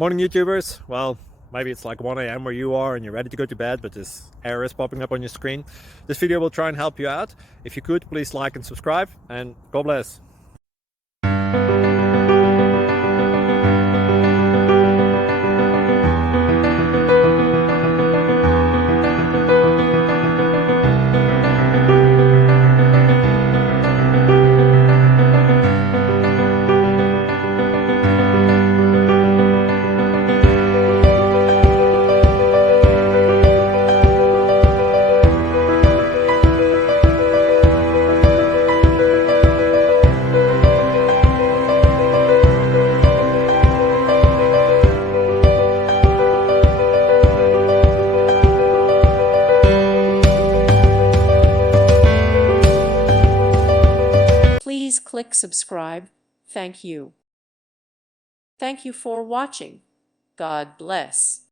Morning YouTubers. Well, maybe it's like 1 a.m. where you are and you're ready to go to bed, but this error is popping up on your screen. This video will try and help you out. If you could, please like and subscribe, and God bless. Please click subscribe. Thank you. Thank you for watching. God bless.